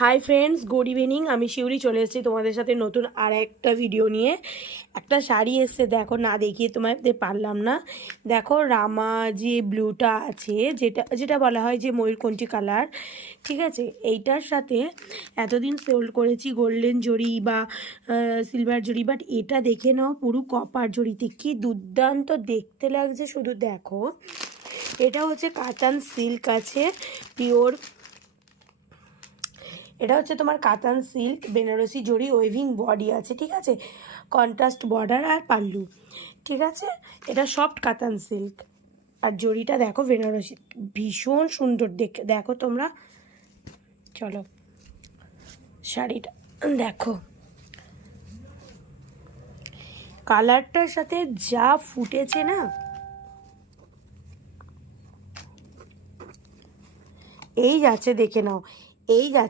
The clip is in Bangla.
Hi friends, good evening. আমি শিউরি চলে এসেছি তোমাদের সাথে নতুন আর একটা ভিডিও নিয়ে। একটা শাড়ি এসছে, দেখো না দেখিয়ে তোমাদের পারলাম না। দেখো রামা যে ব্লুটা আছে, যেটা যেটা বলা হয় যে ময়ূরকণ্ঠী কালার, ঠিক আছে। এইটার সাথে এতদিন সোল্ড করেছি গোল্ডেন জরি বা সিলভার জরি, বাট এটা দেখে নাও পুরো কপার জরিতে, কি দুর্দান্ত দেখতে লাগছে শুধু দেখো। এটা হচ্ছে কাতান সিল্ক আছে, পিওর। এটা হচ্ছে তোমার কাতান সিল্ক, বেনারসি জরি, ওয়েভিং বডি আছে, ঠিক আছে। কন্ট্রাস্ট বর্ডার আর পাল্লু, ঠিক আছে। এটা সফট কাতান সিল্ক আর জরিটা দেখো বেনারসি, ভীষণ সুন্দর দেখে। দেখো তোমরা, চলো শাড়িটা দেখো, কালারটার সাথে যা ফুটেছে না, এই যাচ্ছে দেখে নাও, এই যাচ্ছে।